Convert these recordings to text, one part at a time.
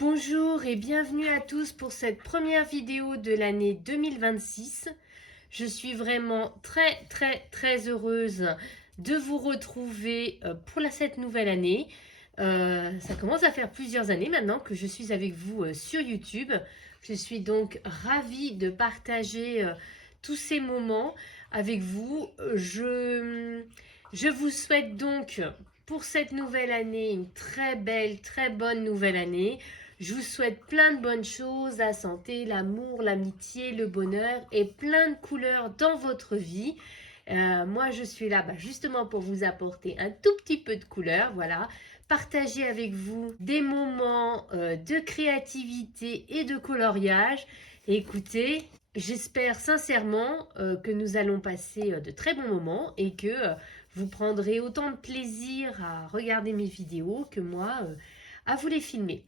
Bonjour et bienvenue à tous pour cette première vidéo de l'année 2026. Je suis vraiment très heureuse de vous retrouver pour cette nouvelle année. Ça commence à faire plusieurs années maintenant que je suis avec vous sur YouTube. Je suis donc ravie de partager tous ces moments avec vous. Je vous souhaite donc pour cette nouvelle année une très belle, très bonne nouvelle année. Je vous souhaite plein de bonnes choses, la santé, l'amour, l'amitié, le bonheur et plein de couleurs dans votre vie. Moi, je suis là justement pour vous apporter un tout petit peu de couleur, voilà. Partager avec vous des moments de créativité et de coloriage. Et écoutez, j'espère sincèrement que nous allons passer de très bons moments et que vous prendrez autant de plaisir à regarder mes vidéos que moi à vous les filmer.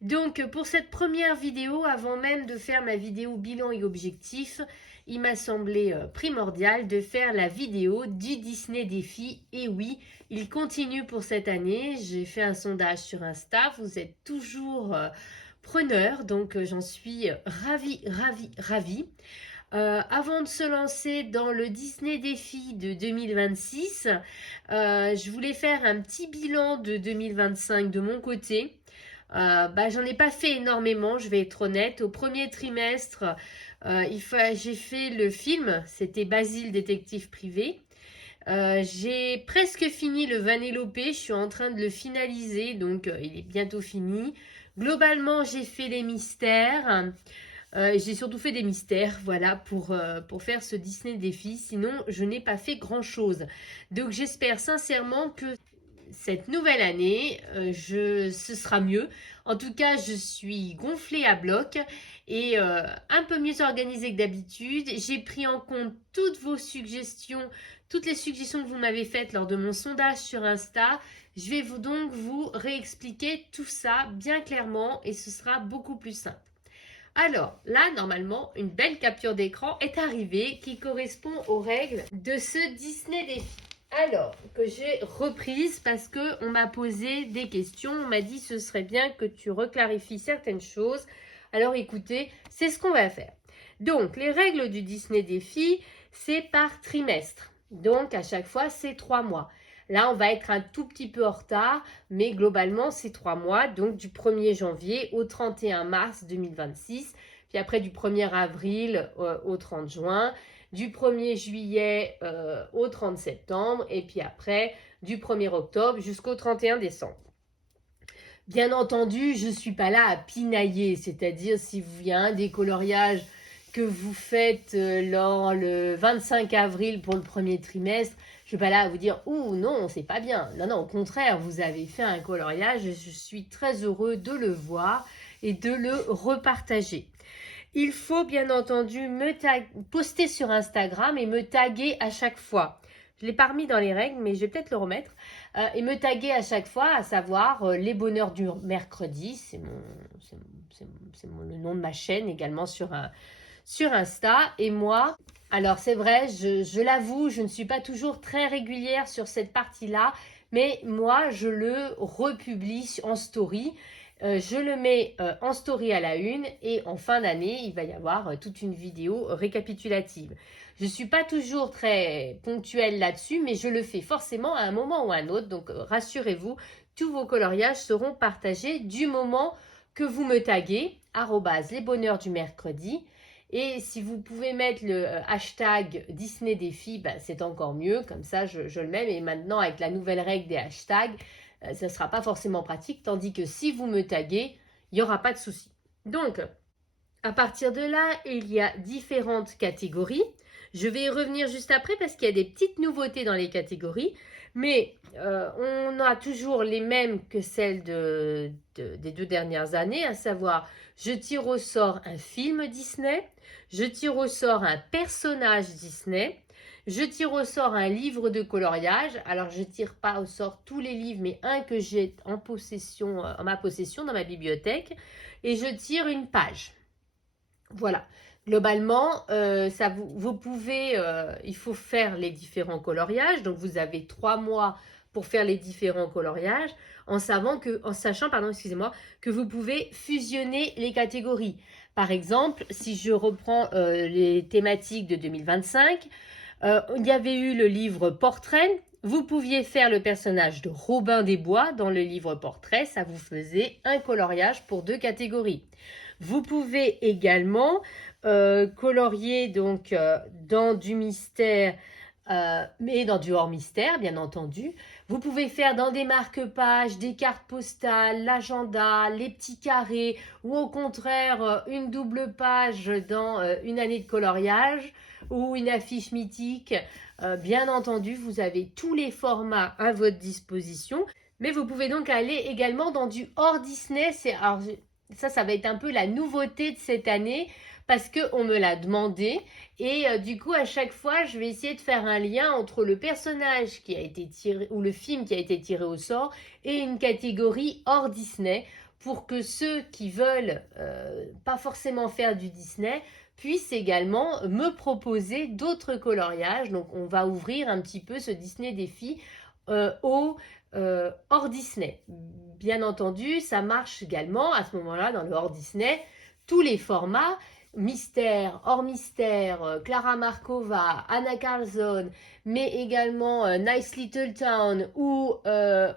Donc pour cette première vidéo, avant même de faire ma vidéo bilan et objectif, il m'a semblé primordial de faire la vidéo du Disney Défi. Et oui, il continue pour cette année. J'ai fait un sondage sur Insta, vous êtes toujours preneurs, donc j'en suis ravie. Avant de se lancer dans le Disney Défi de 2026, je voulais faire un petit bilan de 2025 de mon côté. J'en ai pas fait énormément, je vais être honnête. Au premier trimestre, j'ai fait le film, c'était Basile, détective privé. J'ai presque fini le Vanellope, je suis en train de le finaliser, donc il est bientôt fini. Globalement, j'ai fait les mystères. J'ai surtout fait des mystères, voilà, pour faire ce Disney Défi. Sinon, je n'ai pas fait grand-chose. Donc, j'espère sincèrement que cette nouvelle année, ce sera mieux. En tout cas, je suis gonflée à bloc et un peu mieux organisée que d'habitude. J'ai pris en compte toutes vos suggestions, toutes les suggestions que vous m'avez faites lors de mon sondage sur Insta. Je vais donc vous réexpliquer tout ça bien clairement et ce sera beaucoup plus simple. Alors là, normalement, une belle capture d'écran est arrivée qui correspond aux règles de ce Disney Défi. Alors, que j'ai reprise parce qu'on m'a posé des questions. On m'a dit ce serait bien que tu reclarifies certaines choses. Alors écoutez, c'est ce qu'on va faire. Donc, les règles du Disney Défi, c'est par trimestre. Donc, à chaque fois, c'est 3 mois. Là, on va être un tout petit peu en retard, mais globalement, c'est 3 mois. Donc, du 1er janvier au 31 mars 2026. Puis après, du 1er avril au 30 juin. Du 1er juillet au 30 septembre. Et puis après, du 1er octobre jusqu'au 31 décembre. Bien entendu, je ne suis pas là à pinailler. C'est-à-dire, s'il y a un décoloriage que vous faites le 25 avril pour le premier trimestre, je ne suis pas là à vous dire « Ouh, non, c'est pas bien ». Non, au contraire, vous avez fait un coloriage et je suis très heureux de le voir et de le repartager. Il faut bien entendu poster sur Instagram et me taguer à chaque fois. Je ne l'ai pas remis dans les règles, mais je vais peut-être le remettre. Et me taguer à chaque fois, à savoir les bonheurs du mercredi. C'est le nom de ma chaîne également sur Insta. Et moi, alors c'est vrai, je l'avoue, je ne suis pas toujours très régulière sur cette partie-là, mais moi, je le republie en story. Je le mets en story à la une et en fin d'année, il va y avoir toute une vidéo récapitulative. Je ne suis pas toujours très ponctuelle là-dessus, mais je le fais forcément à un moment ou à un autre. Donc rassurez-vous, tous vos coloriages seront partagés du moment que vous me taguez, @lesbonheursdumercredi. Et si vous pouvez mettre le hashtag Disney Défi, c'est encore mieux. Comme ça, je le mets. Et maintenant, avec la nouvelle règle des hashtags, ça ne sera pas forcément pratique. Tandis que si vous me taguez, il n'y aura pas de souci. Donc, à partir de là, il y a différentes catégories. Je vais y revenir juste après parce qu'il y a des petites nouveautés dans les catégories. Mais on a toujours les mêmes que celles des 2 dernières années, à savoir, je tire au sort un film Disney, je tire au sort un personnage Disney, je tire au sort un livre de coloriage. Alors, je ne tire pas au sort tous les livres, mais un que j'ai en ma possession, dans ma bibliothèque. Et je tire une page. Voilà. Globalement, vous pouvez, il faut faire les différents coloriages. Donc, vous avez 3 mois pour faire les différents coloriages, en sachant, excusez-moi, que vous pouvez fusionner les catégories. Par exemple, si je reprends les thématiques de 2025, il y avait eu le livre Portrait. Vous pouviez faire le personnage de Robin des Bois dans le livre Portrait. Ça vous faisait un coloriage pour 2 catégories. Vous pouvez également colorier donc dans du mystère, mais dans du hors mystère, bien entendu. Vous pouvez faire dans des marque-pages, des cartes postales, l'agenda, les petits carrés, ou au contraire une double page dans une année de coloriage ou une affiche mythique. Bien entendu, vous avez tous les formats à votre disposition. Mais vous pouvez donc aller également dans du hors Disney. Alors, ça va être un peu la nouveauté de cette année parce qu'on me l'a demandé. Et du coup, à chaque fois, je vais essayer de faire un lien entre le personnage qui a été tiré ou le film qui a été tiré au sort et une catégorie hors Disney pour que ceux qui veulent pas forcément faire du Disney puissent également me proposer d'autres coloriages. Donc, on va ouvrir un petit peu ce Disney défi hors Disney. Bien entendu, ça marche également à ce moment-là dans le hors Disney, tous les formats, mystère, hors mystère, Clara Markova, Anna Carlson, mais également Nice Little Town ou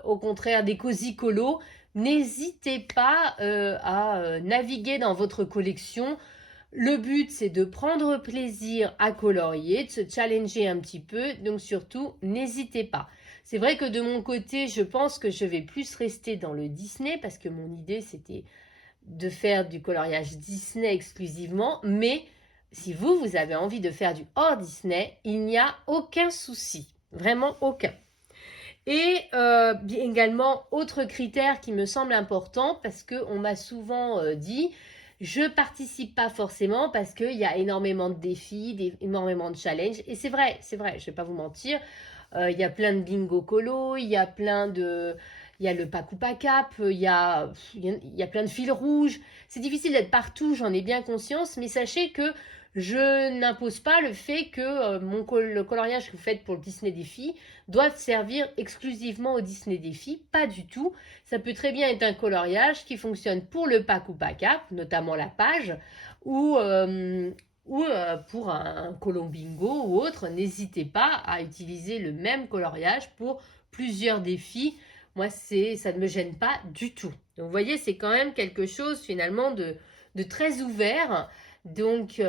au contraire des Cozy Colo. N'hésitez pas à naviguer dans votre collection. Le but, c'est de prendre plaisir à colorier, de se challenger un petit peu. Donc surtout, n'hésitez pas. C'est vrai que de mon côté, je pense que je vais plus rester dans le Disney parce que mon idée, c'était de faire du coloriage Disney exclusivement. Mais si vous avez envie de faire du hors Disney, il n'y a aucun souci. Vraiment aucun. Et également, autre critère qui me semble important parce qu'on m'a souvent dit... Je participe pas forcément parce qu'il y a énormément de défis, énormément de challenges. Et c'est vrai, je ne vais pas vous mentir. Il y a plein de bingo colo, il y a le pack ou pas cap, il y a plein de fils rouges. C'est difficile d'être partout, j'en ai bien conscience, mais sachez que je n'impose pas le fait que le coloriage que vous faites pour le Disney Défi doit servir exclusivement au Disney Défi. Pas du tout. Ça peut très bien être un coloriage qui fonctionne pour le pack ou pas cap, notamment la page, ou pour un Colombingo ou autre. N'hésitez pas à utiliser le même coloriage pour plusieurs défis. Moi, ça ne me gêne pas du tout. Donc, vous voyez, c'est quand même quelque chose finalement de très ouvert. Donc,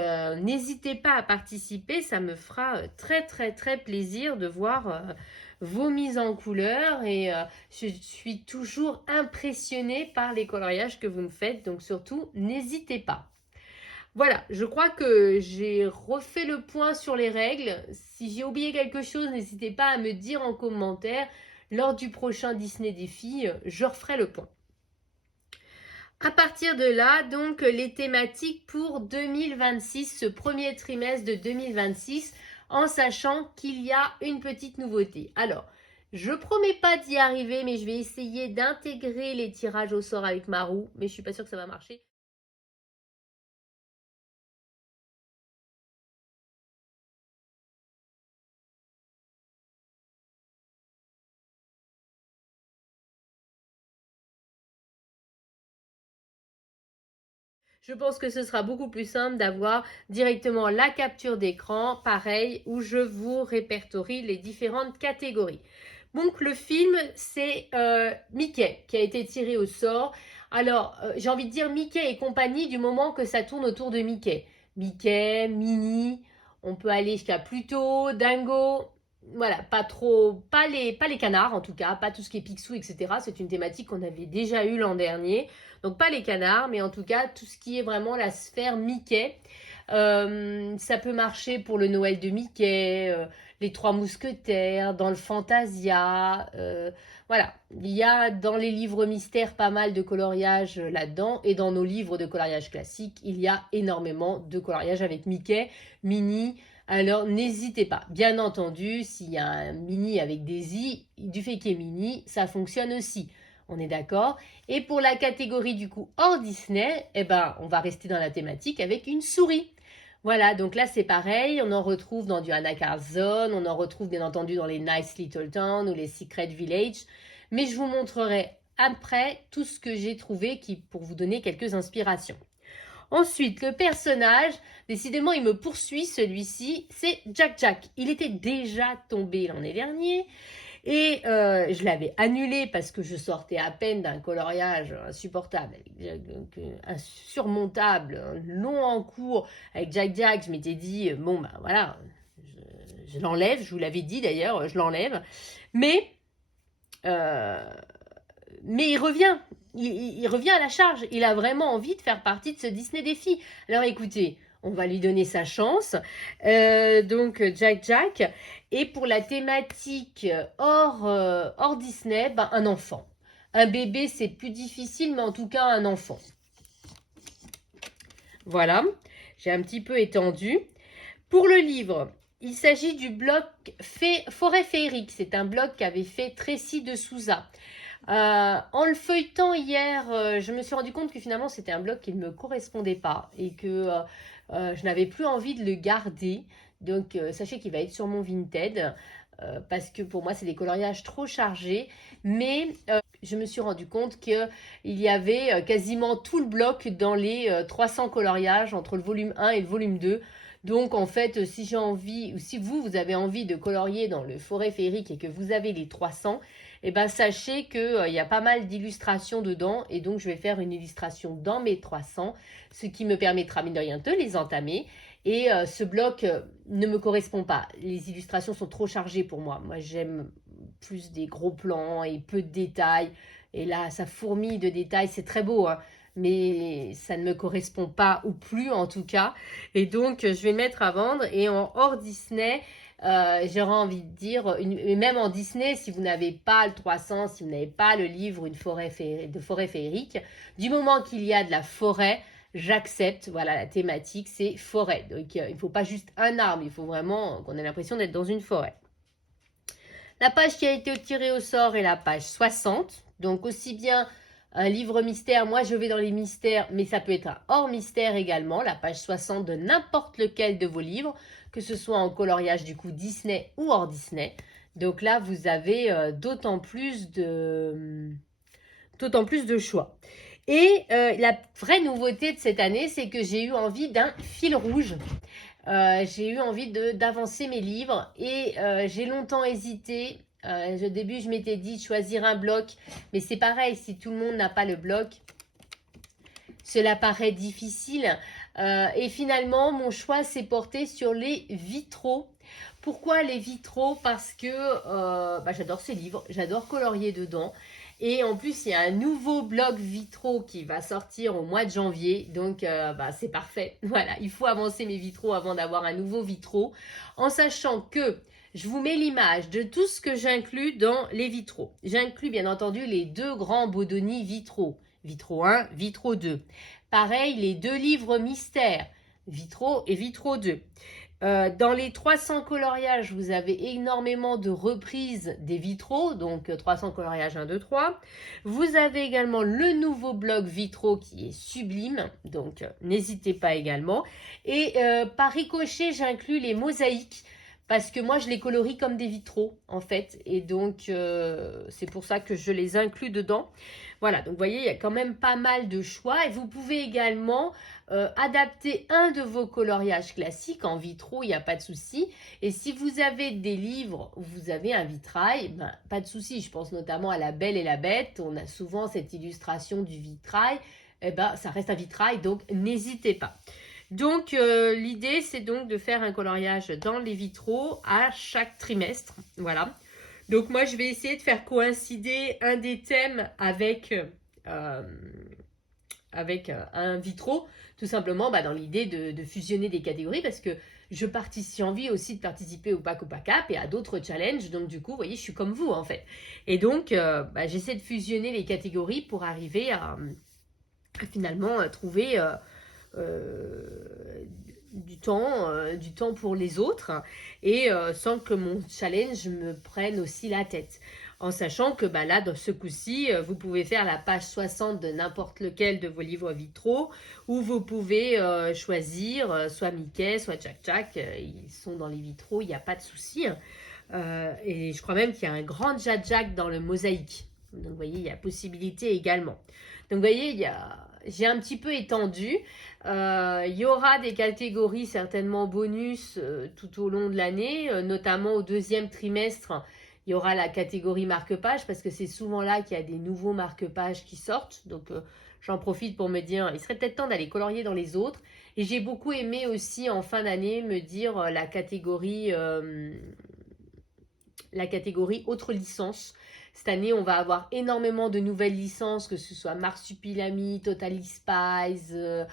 n'hésitez pas à participer. Ça me fera très, très, très plaisir de voir vos mises en couleur. Et je suis toujours impressionnée par les coloriages que vous me faites. Donc, surtout, n'hésitez pas. Voilà, je crois que j'ai refait le point sur les règles. Si j'ai oublié quelque chose, n'hésitez pas à me dire en commentaire. Lors du prochain Disney Défi, je referai le point. À partir de là, donc, les thématiques pour 2026, ce premier trimestre de 2026, en sachant qu'il y a une petite nouveauté. Alors, je promets pas d'y arriver, mais je vais essayer d'intégrer les tirages au sort avec ma roue, mais je suis pas sûre que ça va marcher. Je pense que ce sera beaucoup plus simple d'avoir directement la capture d'écran, pareil, où je vous répertorie les différentes catégories. Donc le film, c'est Mickey qui a été tiré au sort. Alors, j'ai envie de dire Mickey et compagnie du moment que ça tourne autour de Mickey. Mickey, Minnie, on peut aller jusqu'à Pluto, Dingo. Voilà, pas les canards en tout cas, pas tout ce qui est Picsou, etc. C'est une thématique qu'on avait déjà eue l'an dernier. Donc pas les canards, mais en tout cas tout ce qui est vraiment la sphère Mickey. Ça peut marcher pour le Noël de Mickey, les Trois Mousquetaires, dans le Fantasia. Voilà, il y a dans les livres mystères pas mal de coloriage là-dedans. Et dans nos livres de coloriage classique, il y a énormément de coloriage avec Mickey, Minnie. Alors n'hésitez pas. Bien entendu, s'il y a un Minnie avec des i, du fait qu'il y ait Minnie, ça fonctionne aussi. On est d'accord? Et pour la catégorie du coup hors Disney, eh ben, on va rester dans la thématique avec une souris. Voilà, donc là c'est pareil, on en retrouve dans du Anna Zone, on en retrouve bien entendu dans les Nice Little Town ou les Secret Village, mais je vous montrerai après tout ce que j'ai trouvé pour vous donner quelques inspirations. Ensuite, le personnage, décidément il me poursuit celui-ci, c'est Jack Jack. Il était déjà tombé l'année dernière. Et je l'avais annulé parce que je sortais à peine d'un coloriage insupportable, insurmontable, long en cours avec Jack Jack. Je m'étais dit, bon, ben voilà, je l'enlève. Je vous l'avais dit d'ailleurs, je l'enlève. Mais, euh, mais il revient. Il revient à la charge. Il a vraiment envie de faire partie de ce Disney Défi. Alors écoutez, on va lui donner sa chance. Donc Jack Jack. Et pour la thématique hors Disney, ben, un enfant. Un bébé, c'est plus difficile, mais en tout cas un enfant. Voilà, j'ai un petit peu étendu. Pour le livre, il s'agit du bloc Forêt féerique. C'est un bloc qu'avait fait Tracy de Souza. En le feuilletant hier, je me suis rendu compte que finalement c'était un bloc qui ne me correspondait pas et que je n'avais plus envie de le garder. Donc sachez qu'il va être sur mon Vinted parce que pour moi c'est des coloriages trop chargés. Mais je me suis rendu compte qu'il y avait quasiment tout le bloc dans les 300 coloriages entre le volume 1 et le volume 2. Donc en fait, si j'ai envie, ou si vous avez envie de colorier dans le Forêt féerique et que vous avez les 300, eh ben sachez qu'il y a pas mal d'illustrations dedans et donc je vais faire une illustration dans mes 300, ce qui me permettra mine de rien de les entamer. Et ce bloc ne me correspond pas. Les illustrations sont trop chargées pour moi. Moi j'aime plus des gros plans et peu de détails. Et là ça fourmille de détails, c'est très beau hein, mais ça ne me correspond pas ou plus en tout cas. Et donc je vais le mettre à vendre et en hors Disney, j'aurais envie de dire, et même en Disney, si vous n'avez pas le 300, si vous n'avez pas le livre Une forêt de forêt féerique, du moment qu'il y a de la forêt, j'accepte. Voilà, la thématique, c'est forêt. Donc, il ne faut pas juste un arbre, il faut vraiment qu'on ait l'impression d'être dans une forêt. La page qui a été tirée au sort est la page 60. Donc, aussi bien un livre mystère, moi je vais dans les mystères, mais ça peut être un hors mystère également, la page 60 de n'importe lequel de vos livres, que ce soit en coloriage du coup Disney ou hors Disney. Donc là, vous avez d'autant plus de choix. Et la vraie nouveauté de cette année, c'est que j'ai eu envie d'un fil rouge. J'ai eu envie d'avancer mes livres et j'ai longtemps hésité. Au début, je m'étais dit de choisir un bloc, mais c'est pareil, si tout le monde n'a pas le bloc, cela paraît difficile. Et finalement, mon choix s'est porté sur les vitraux. Pourquoi les vitraux? Parce que j'adore ces livres, j'adore colorier dedans. Et en plus, il y a un nouveau bloc vitraux qui va sortir au mois de janvier. Donc, c'est parfait. Voilà, il faut avancer mes vitraux avant d'avoir un nouveau vitraux. En sachant que je vous mets l'image de tout ce que j'inclus dans les vitraux. J'inclus bien entendu les deux grands Bodoni vitraux. Vitraux 1, vitraux 2. Pareil, les deux livres mystères, vitraux et vitraux 2. Dans les 300 coloriages, vous avez énormément de reprises des vitraux, donc 300 coloriages 1, 2, 3. Vous avez également le nouveau bloc vitraux qui est sublime, donc n'hésitez pas également. Et par ricochet, j'inclus les mosaïques, parce que moi, je les colorie comme des vitraux, en fait. Et donc, c'est pour ça que je les inclus dedans. Voilà, donc vous voyez, il y a quand même pas mal de choix. Et vous pouvez également adapter un de vos coloriages classiques en vitraux, il n'y a pas de souci. Et si vous avez des livres où vous avez un vitrail, pas de souci. Je pense notamment à La Belle et la Bête. On a souvent cette illustration du vitrail. Ça reste un vitrail, donc n'hésitez pas. Donc, l'idée, c'est donc de faire un coloriage dans les vitraux à chaque trimestre. Voilà. Donc, moi, je vais essayer de faire coïncider un des thèmes avec un vitraux, tout simplement dans l'idée de fusionner des catégories parce que j'ai envie aussi de participer au Pack Cap et à d'autres challenges. Donc, du coup, vous voyez, je suis comme vous, en fait. Et donc, j'essaie de fusionner les catégories pour arriver à finalement trouver... du temps pour les autres et sans que mon challenge me prenne aussi la tête. en sachant que là, dans ce coup-ci, vous pouvez faire la page 60 de n'importe lequel de vos livres vitraux, ou vous pouvez choisir soit Mickey, soit Jack Jack, ils sont dans les vitraux, il n'y a pas de souci. Et je crois même qu'il y a un grand Jack Jack dans le mosaïque. Donc vous voyez, il y a possibilité également. Donc vous voyez, j'ai un petit peu étendu. Il y aura des catégories certainement bonus tout au long de l'année, notamment au deuxième trimestre. Il y aura la catégorie marque-page parce que c'est souvent là qu'il y a des nouveaux marque-pages qui sortent. Donc j'en profite pour me dire, il serait peut-être temps d'aller colorier dans les autres. Et j'ai beaucoup aimé aussi en fin d'année me dire la catégorie autre licence. Cette année, on va avoir énormément de nouvelles licences, que ce soit Marsupilami, Totally Spies,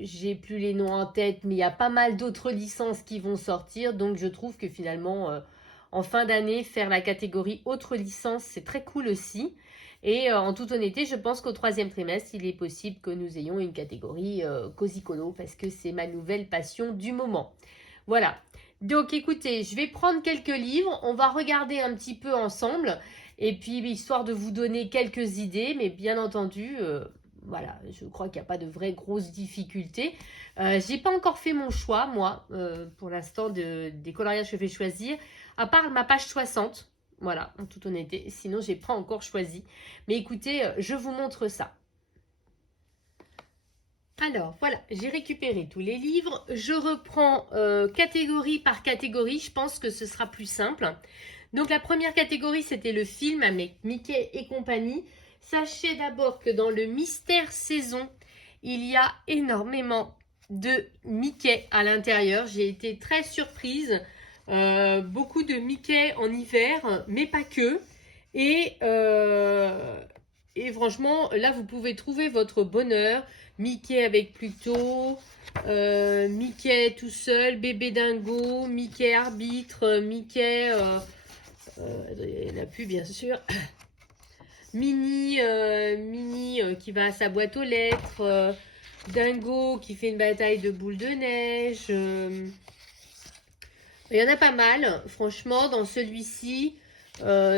j'ai plus les noms en tête, mais il y a pas mal d'autres licences qui vont sortir. Donc je trouve que finalement, en fin d'année, faire la catégorie autre licence, c'est très cool aussi. Et en toute honnêteté, je pense qu'au troisième trimestre, il est possible que nous ayons une catégorie Cozy Colo, parce que c'est ma nouvelle passion du moment. Voilà. Donc écoutez, je vais prendre quelques livres, on va regarder un petit peu ensemble, et puis histoire de vous donner quelques idées, mais bien entendu, voilà, je crois qu'il n'y a pas de vraies grosses difficultés. J'ai pas encore fait mon choix, moi, pour l'instant, des coloriages que je vais choisir, à part ma page 60, voilà, en toute honnêteté, sinon j'ai pas encore choisi. Mais écoutez, je vous montre ça. Alors, voilà, j'ai récupéré tous les livres. Je reprends catégorie par catégorie. Je pense que ce sera plus simple. Donc, la première catégorie, c'était le film avec Mickey et compagnie. Sachez d'abord que dans le Mystère Saison, il y a énormément de Mickey à l'intérieur. J'ai été très surprise. Beaucoup de Mickey en hiver, mais pas que. Et franchement, là, vous pouvez trouver votre bonheur. Mickey avec Pluto, Mickey tout seul, bébé dingo, Mickey arbitre, Mickey, il n'y en a plus bien sûr, Minnie, qui va à sa boîte aux lettres, Dingo qui fait une bataille de boules de neige, il y en a pas mal, franchement, dans celui-ci.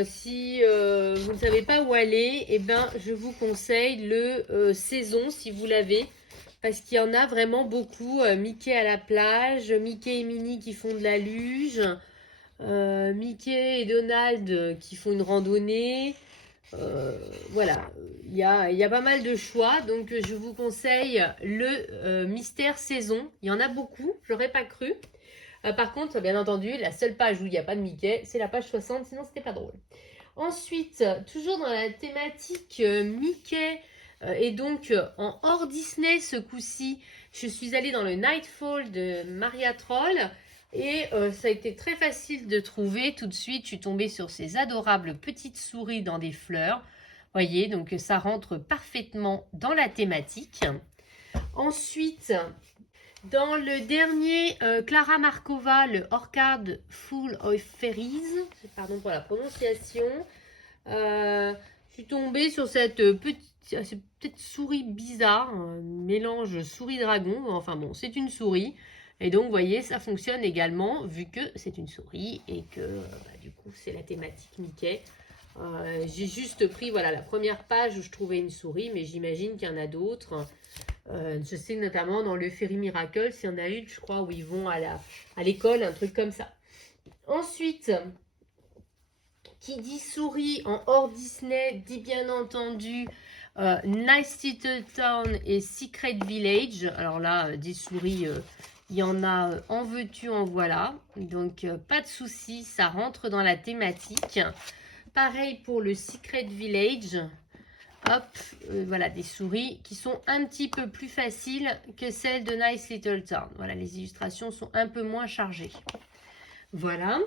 Si vous ne savez pas où aller, eh ben, je vous conseille le Saison si vous l'avez, parce qu'il y en a vraiment beaucoup. Mickey à la plage, Mickey et Minnie qui font de la luge, Mickey et Donald qui font une randonnée. Voilà, il y a pas mal de choix, donc je vous conseille le Mystère Saison. Il y en a beaucoup, j'aurais pas cru. Par contre, bien entendu, la seule page où il n'y a pas de Mickey, c'est la page 60, sinon c'était pas drôle. Ensuite, toujours dans la thématique Mickey, et donc en hors Disney ce coup-ci, je suis allée dans le Nightfall de Maria Troll, et ça a été très facile de trouver. Tout de suite, je suis tombée sur ces adorables petites souris dans des fleurs. Voyez, donc ça rentre parfaitement dans la thématique. Ensuite, dans le dernier, Clara Markova, le Orchard Full of Fairies, pardon pour la prononciation, je suis tombée sur cette petite souris bizarre, un mélange souris-dragon, enfin bon, c'est une souris. Et donc, vous voyez, ça fonctionne également, vu que c'est une souris et que, du coup, c'est la thématique Mickey. J'ai juste pris, voilà, la première page où je trouvais une souris, mais j'imagine qu'il y en a d'autres. Je sais notamment dans le Fairy Miracle, s'il y en a une, je crois, où ils vont à l'école, un truc comme ça. Ensuite, qui dit souris en hors Disney, dit bien entendu Nice Little Town et Secret Village. Alors là, des souris, il y en a en veux-tu, en voilà. Donc, pas de souci, ça rentre dans la thématique. Pareil pour le Secret Village. Hop, voilà, des souris qui sont un petit peu plus faciles que celles de Nice Little Town. Voilà, les illustrations sont un peu moins chargées. Voilà,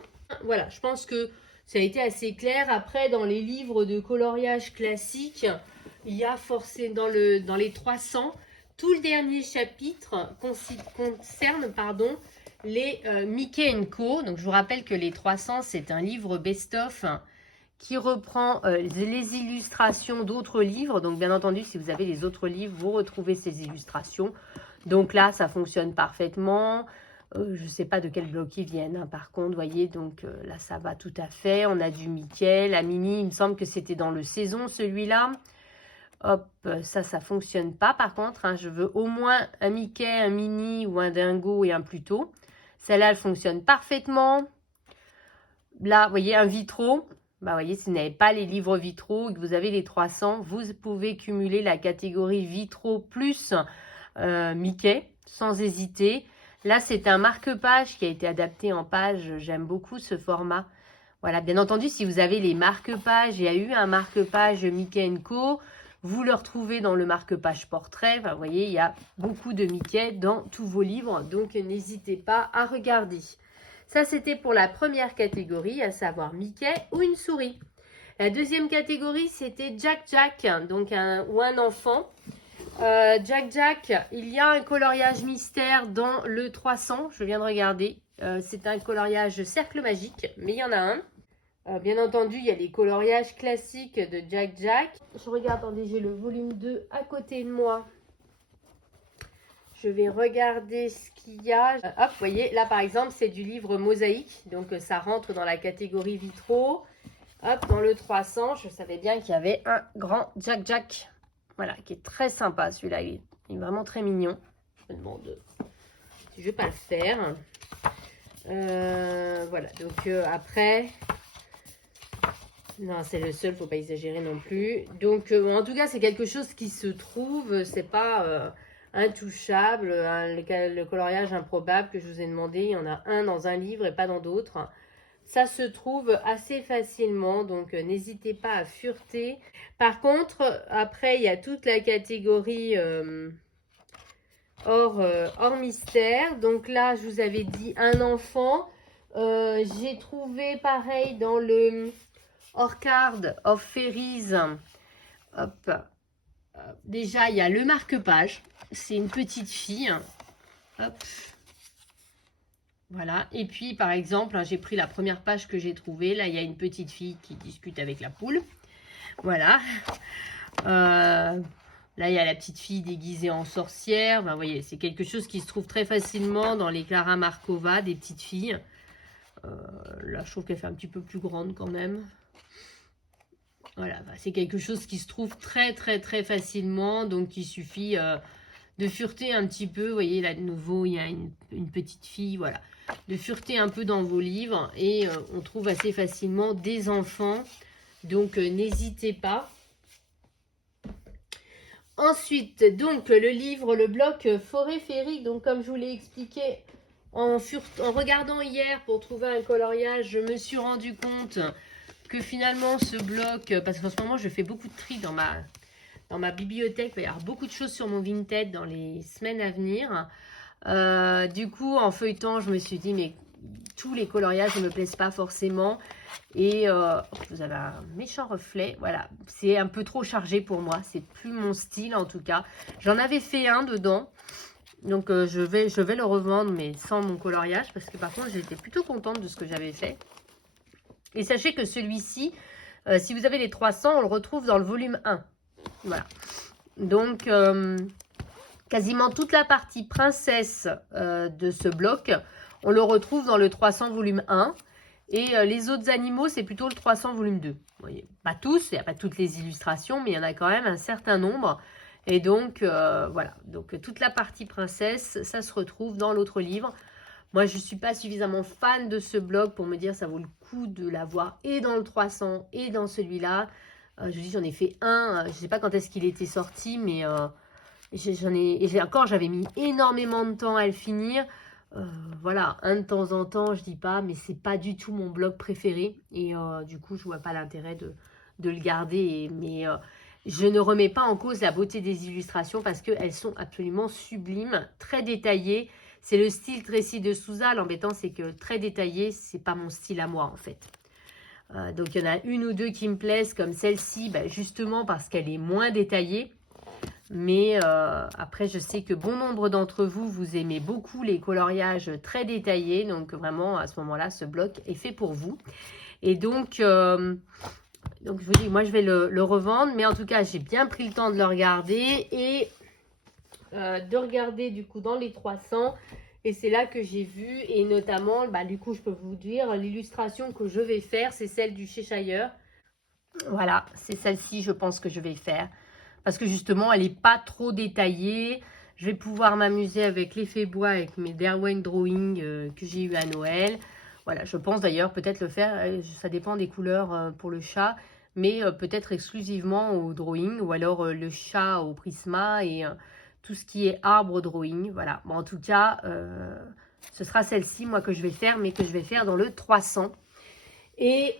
voilà, je pense que ça a été assez clair. Après, dans les livres de coloriage classiques, il y a forcément dans les 300, tout le dernier chapitre concerne les Mickey & Co. Donc, je vous rappelle que les 300, c'est un livre best-of qui reprend les illustrations d'autres livres. Donc, bien entendu, si vous avez les autres livres, vous retrouvez ces illustrations. Donc là, ça fonctionne parfaitement. Je ne sais pas de quel bloc ils viennent, hein, par contre, vous voyez, donc là, ça va tout à fait. On a du Mickey, la Minnie, il me semble que c'était dans le saison, celui-là. Hop, ça fonctionne pas, par contre. Hein, je veux au moins un Mickey, un Minnie ou un Dingo et un Pluto. Celle-là, elle fonctionne parfaitement. Là, vous voyez, un Vitro. Bah, vous voyez, si vous n'avez pas les livres Vitro et que vous avez les 300, vous pouvez cumuler la catégorie Vitro plus Mickey, sans hésiter. Là, c'est un marque-page qui a été adapté en page. J'aime beaucoup ce format. Voilà, bien entendu, si vous avez les marque-pages, il y a eu un marque-page Mickey & Co. Vous le retrouvez dans le marque-page portrait. Enfin, vous voyez, il y a beaucoup de Mickey dans tous vos livres. Donc, n'hésitez pas à regarder. Ça, c'était pour la première catégorie, à savoir Mickey ou une souris. La deuxième catégorie, c'était Jack Jack, donc ou un enfant. Jack Jack, il y a un coloriage mystère dans le 300, je viens de regarder. C'est un coloriage cercle magique, mais il y en a un. Bien entendu, il y a les coloriages classiques de Jack Jack. Je regarde, attendez, j'ai le volume 2 à côté de moi. Je vais regarder ce qu'il y a. Hop, vous voyez, là par exemple, c'est du livre mosaïque. Donc ça rentre dans la catégorie vitro. Hop, dans le 300, je savais bien qu'il y avait un grand Jack Jack. Voilà, qui est très sympa celui-là. Il est vraiment très mignon. Je me demande si je ne vais pas le faire. Voilà, donc après... Non, c'est le seul, faut pas exagérer non plus. Donc, en tout cas, c'est quelque chose qui se trouve. C'est pas intouchable. Le coloriage improbable que je vous ai demandé, il y en a un dans un livre et pas dans d'autres. Ça se trouve assez facilement, donc n'hésitez pas à fureter. Par contre, après, il y a toute la catégorie hors mystère. Donc là, je vous avais dit un enfant. J'ai trouvé pareil dans le hors card of fairies. Hop. Déjà, il y a le marque-page. C'est une petite fille. Hop. Voilà, et puis par exemple, j'ai pris la première page que j'ai trouvée. Là, il y a une petite fille qui discute avec la poule. Voilà. Là, il y a la petite fille déguisée en sorcière. Ben, vous voyez, c'est quelque chose qui se trouve très facilement dans les Clara Markova, des petites filles. Là, je trouve qu'elle fait un petit peu plus grande quand même. Voilà, ben, c'est quelque chose qui se trouve très facilement. Donc, il suffit de fureter un petit peu. Vous voyez, là, de nouveau, il y a une petite fille, voilà. De fureter un peu dans vos livres et on trouve assez facilement des enfants. Donc, n'hésitez pas. Ensuite, donc, le livre, le bloc Forêt féerique. Donc, comme je vous l'ai expliqué, en regardant hier pour trouver un coloriage, je me suis rendu compte que finalement, ce bloc, parce qu'en ce moment, je fais beaucoup de tri dans ma bibliothèque. Il va y avoir beaucoup de choses sur mon Vinted dans les semaines à venir. Du coup, en feuilletant, je me suis dit, mais tous les coloriages ne me plaisent pas forcément. Et vous avez un méchant reflet. Voilà, c'est un peu trop chargé pour moi. C'est plus mon style en tout cas. J'en avais fait un dedans. Donc, je vais le revendre, mais sans mon coloriage. Parce que par contre, j'étais plutôt contente de ce que j'avais fait. Et sachez que celui-ci, si vous avez les 300, on le retrouve dans le volume 1. Voilà. Donc, quasiment toute la partie princesse de ce bloc, on le retrouve dans le 300 volume 1. Et les autres animaux, c'est plutôt le 300 volume 2. Vous voyez, pas tous, il n'y a pas toutes les illustrations, mais il y en a quand même un certain nombre. Et donc, voilà. Donc, toute la partie princesse, ça se retrouve dans l'autre livre. Moi, je ne suis pas suffisamment fan de ce bloc pour me dire ça vaut le coup de l'avoir et dans le 300 et dans celui-là. Je dis, j'en ai fait un. Je ne sais pas quand est-ce qu'il était sorti, mais j'avais mis énormément de temps à le finir. Voilà, un de temps en temps, je dis pas, mais c'est pas du tout mon bloc préféré. Et du coup, je vois pas l'intérêt de le garder. Mais je ne remets pas en cause la beauté des illustrations parce qu'elles sont absolument sublimes, très détaillées. C'est le style Tracy de Souza. L'embêtant, c'est que très détaillé, c'est pas mon style à moi en fait. Donc, il y en a une ou deux qui me plaisent, comme celle-ci, justement parce qu'elle est moins détaillée. Mais après, je sais que bon nombre d'entre vous, vous aimez beaucoup les coloriages très détaillés. Donc, vraiment, à ce moment-là, ce bloc est fait pour vous. Et donc je vous dis, moi, je vais le revendre. Mais en tout cas, j'ai bien pris le temps de le regarder et de regarder, du coup, dans les 300. Et c'est là que j'ai vu, et notamment, du coup, je peux vous dire, l'illustration que je vais faire, c'est celle du Cheshire. Voilà, c'est celle-ci, je pense que je vais faire. Parce que justement, elle n'est pas trop détaillée. Je vais pouvoir m'amuser avec l'effet bois, avec mes Derwent Drawing que j'ai eu à Noël. Voilà, je pense d'ailleurs peut-être le faire, ça dépend des couleurs pour le chat, mais peut-être exclusivement au drawing, ou alors le chat au Prisma et tout ce qui est arbre drawing. Voilà, bon, en tout cas, ce sera celle-ci, moi, que je vais faire, mais que je vais faire dans le 300. Et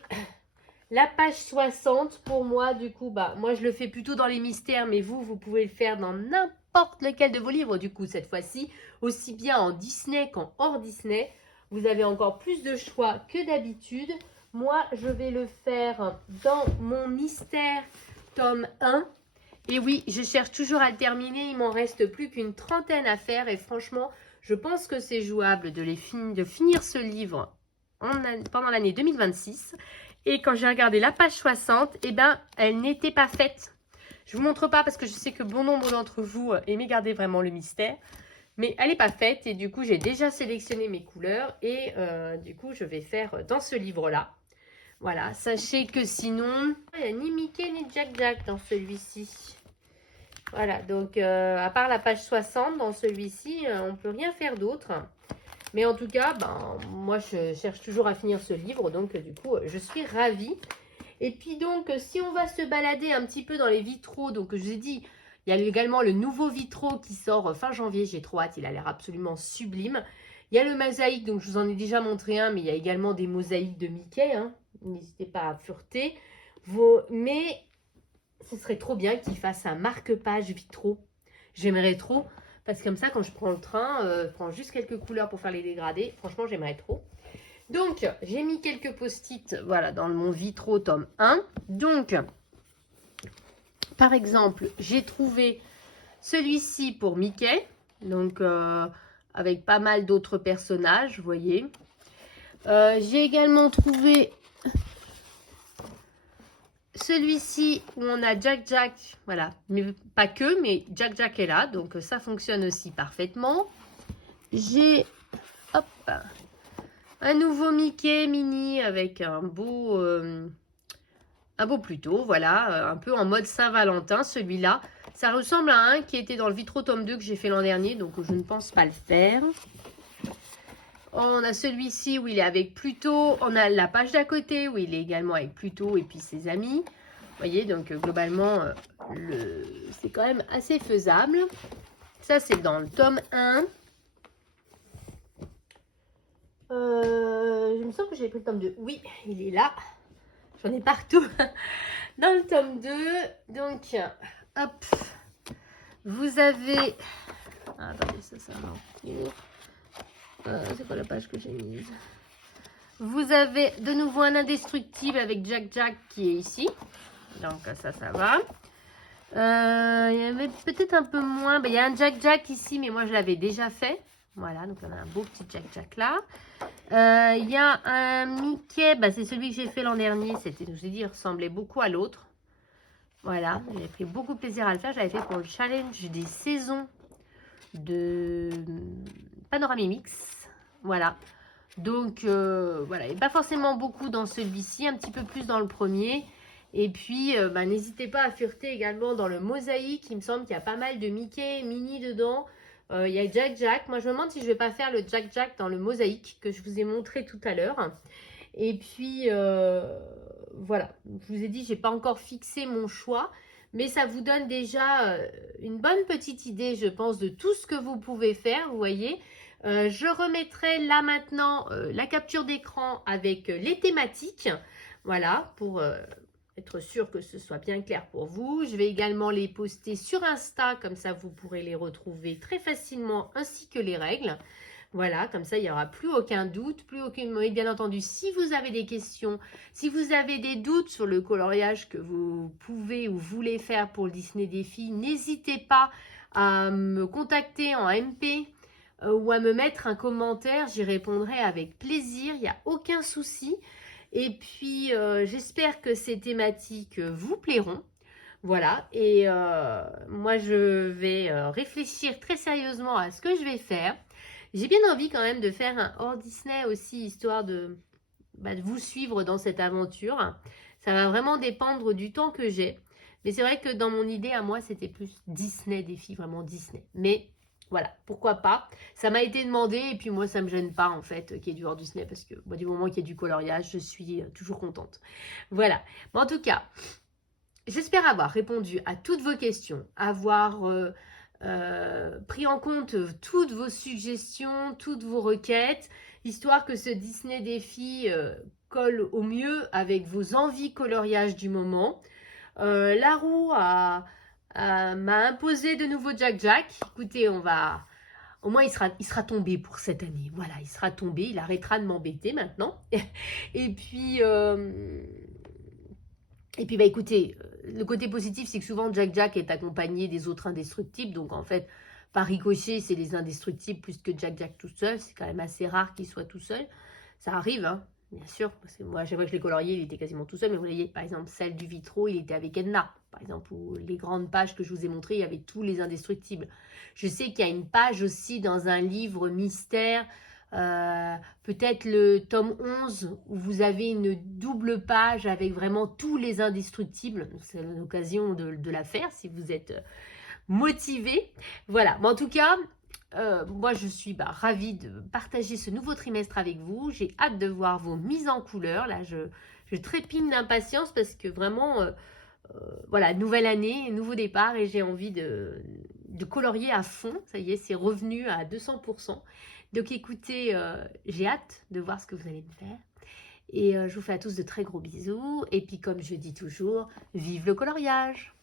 la page 60, pour moi, du coup, moi, je le fais plutôt dans les mystères, mais vous pouvez le faire dans n'importe lequel de vos livres, du coup, cette fois-ci, aussi bien en Disney qu'en hors Disney. Vous avez encore plus de choix que d'habitude. Moi, je vais le faire dans mon mystère tome 1. Et oui, je cherche toujours à le terminer. Il m'en reste plus qu'une trentaine à faire. Et franchement, je pense que c'est jouable de finir ce livre pendant l'année 2026. Et quand j'ai regardé la page 60, elle n'était pas faite. Je ne vous montre pas parce que je sais que bon nombre d'entre vous aimez garder vraiment le mystère. Mais elle n'est pas faite et du coup, j'ai déjà sélectionné mes couleurs et du coup, je vais faire dans ce livre-là. Voilà, sachez que sinon, il n'y a ni Mickey ni Jack Jack dans celui-ci. Voilà, donc à part la page 60, dans celui-ci, on ne peut rien faire d'autre. Mais en tout cas, moi, je cherche toujours à finir ce livre, donc du coup, je suis ravie. Et puis donc, si on va se balader un petit peu dans les vitraux, donc je vous ai dit, il y a également le nouveau vitraux qui sort fin janvier, j'ai trop hâte, il a l'air absolument sublime. Il y a le mosaïque, donc je vous en ai déjà montré un, mais il y a également des mosaïques de Mickey, hein. N'hésitez pas à fureter. Mais ce serait trop bien qu'il fasse un marque-page vitraux. J'aimerais trop, parce que comme ça, quand je prends le train, je prends juste quelques couleurs pour faire les dégradés. Franchement, j'aimerais trop. Donc, j'ai mis quelques post-it, voilà, dans mon vitraux tome 1. Donc, par exemple, j'ai trouvé celui-ci pour Mickey. Donc, avec pas mal d'autres personnages, vous voyez. J'ai également trouvé celui-ci où on a Jack Jack, voilà, mais pas que, mais Jack Jack est là, donc ça fonctionne aussi parfaitement. J'ai, hop, un nouveau Mickey mini avec un beau Pluto, voilà, un peu en mode Saint-Valentin, celui-là. Ça ressemble à un qui était dans le Vitro tome 2 que j'ai fait l'an dernier, donc je ne pense pas le faire. On a celui-ci où il est avec Pluto. On a la page d'à côté où il est également avec Pluto et puis ses amis. Vous voyez, donc globalement, c'est quand même assez faisable. Ça, c'est dans le tome 1. Je me sens que j'ai pris le tome 2. Oui, il est là. J'en ai partout. Dans le tome 2, donc, hop, vous avez... Ah, attendez, ça va en cours. C'est quoi la page que j'ai mise? Vous avez de nouveau un indestructible avec Jack Jack qui est ici. Donc ça va. Il y avait peut-être un peu moins. Il y a un Jack Jack ici, mais moi je l'avais déjà fait. Voilà, donc on a un beau petit Jack Jack là. Il y a un Mickey, c'est celui que j'ai fait l'an dernier. C'était, je vous ai dit, il ressemblait beaucoup à l'autre. Voilà, j'ai pris beaucoup de plaisir à le faire. J'avais fait pour le challenge des saisons de Panoramimix. Voilà. Donc, voilà. Et pas forcément beaucoup dans celui-ci, un petit peu plus dans le premier. Et puis, n'hésitez pas à fureter également dans le mosaïque. Il me semble qu'il y a pas mal de Mickey mini dedans. Il y a Jack Jack. Moi, je me demande si je ne vais pas faire le Jack Jack dans le mosaïque que je vous ai montré tout à l'heure. Et puis, voilà. Je vous ai dit, je n'ai pas encore fixé mon choix. Mais ça vous donne déjà une bonne petite idée, je pense, de tout ce que vous pouvez faire. Vous voyez, je remettrai là maintenant la capture d'écran avec les thématiques. Voilà, pour être sûr que ce soit bien clair pour vous. Je vais également les poster sur Insta, comme ça vous pourrez les retrouver très facilement, ainsi que les règles. Voilà, comme ça il n'y aura plus aucun doute, plus aucune... Et bien entendu, si vous avez des questions, si vous avez des doutes sur le coloriage que vous pouvez ou voulez faire pour le Disney Défi, n'hésitez pas à me contacter en MP ou à me mettre un commentaire, j'y répondrai avec plaisir, il n'y a aucun souci. Et puis, j'espère que ces thématiques vous plairont. Voilà, et moi, je vais réfléchir très sérieusement à ce que je vais faire. J'ai bien envie quand même de faire un hors Disney aussi, histoire de vous suivre dans cette aventure. Ça va vraiment dépendre du temps que j'ai. Mais c'est vrai que dans mon idée à moi, c'était plus Disney défi, vraiment Disney. Mais voilà, pourquoi pas. Ça m'a été demandé et puis moi, ça ne me gêne pas en fait qu'il y ait du hors Disney parce que moi, du moment qu'il y a du coloriage, je suis toujours contente. Voilà. Mais en tout cas, j'espère avoir répondu à toutes vos questions, avoir pris en compte toutes vos suggestions, toutes vos requêtes, histoire que ce Disney défi colle au mieux avec vos envies coloriage du moment. La roue m'a imposé de nouveau Jack Jack. Écoutez, on va... Au moins, il sera tombé pour cette année. Voilà, il sera tombé. Il arrêtera de m'embêter maintenant. Et puis... écoutez, le côté positif, c'est que souvent Jack Jack est accompagné des autres indestructibles. Donc, en fait, par ricochet, c'est les indestructibles plus que Jack Jack tout seul. C'est quand même assez rare qu'il soit tout seul. Ça arrive, hein, bien sûr. Parce que moi, à chaque fois que je l'ai colorié, il était quasiment tout seul. Mais vous voyez, par exemple, celle du Vitro, il était avec Edna. Par exemple, ou les grandes pages que je vous ai montrées, il y avait tous les indestructibles. Je sais qu'il y a une page aussi dans un livre mystère, peut-être le tome 11 où vous avez une double page avec vraiment tous les indestructibles. C'est l'occasion de la faire si vous êtes motivé. Voilà, mais en tout cas, moi je suis ravie de partager ce nouveau trimestre avec vous. J'ai hâte de voir vos mises en couleur. Là, je trépigne d'impatience parce que vraiment, voilà, nouvelle année, nouveau départ et j'ai envie de colorier à fond. Ça y est, c'est revenu à 200%. Donc écoutez, j'ai hâte de voir ce que vous allez me faire. Et je vous fais à tous de très gros bisous. Et puis comme je dis toujours, vive le coloriage!